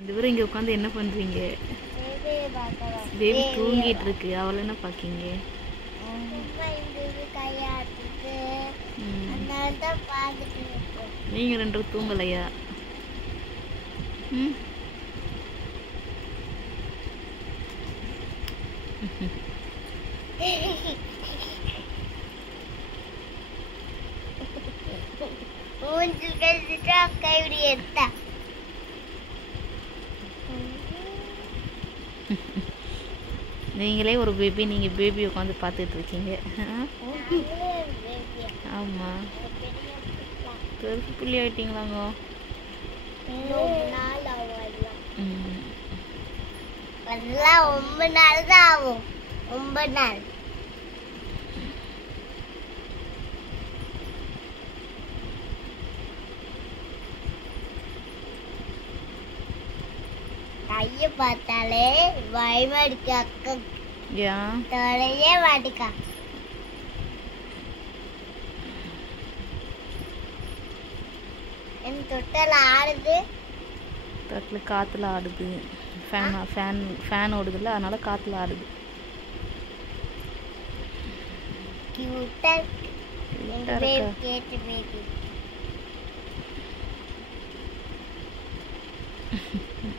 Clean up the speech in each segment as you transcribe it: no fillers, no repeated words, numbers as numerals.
இந்த பேரும் இங்கே உட்காந்து என்ன பண்ணுறீங்க? பேபி தூங்கிட்டு இருக்கு. அவளை என்ன பார்க்கீங்க? நீங்க ரெண்டு தூங்கலையா? ம் நீங்களே ஒரு பேபி, நீங்கள் பேபி உட்காந்து பார்த்துட்டு இருக்கீங்க. ஆமாம், பெருசு புள்ளி ஆகிட்டீங்களாங்க. ரொம்ப நாள் தான் ஆகும். ரொம்ப நாள். கைய பார்த்தாலே பயமா இருக்கு அக்கா. தொலையே மாட்டிக்கா. என் தொட்டல ஆடுது. தொட்டில் காற்றுல ஆடுது. ஃபேன் ஓடுதுல்ல, அதனால காற்றுல ஆடுது.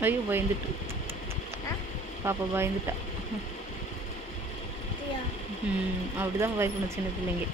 ஐயோ, பயந்துட்டு பாப்பா பயந்துட்டா. அப்படிதான் பயப்படணும் சின்ன பிள்ளைங்க.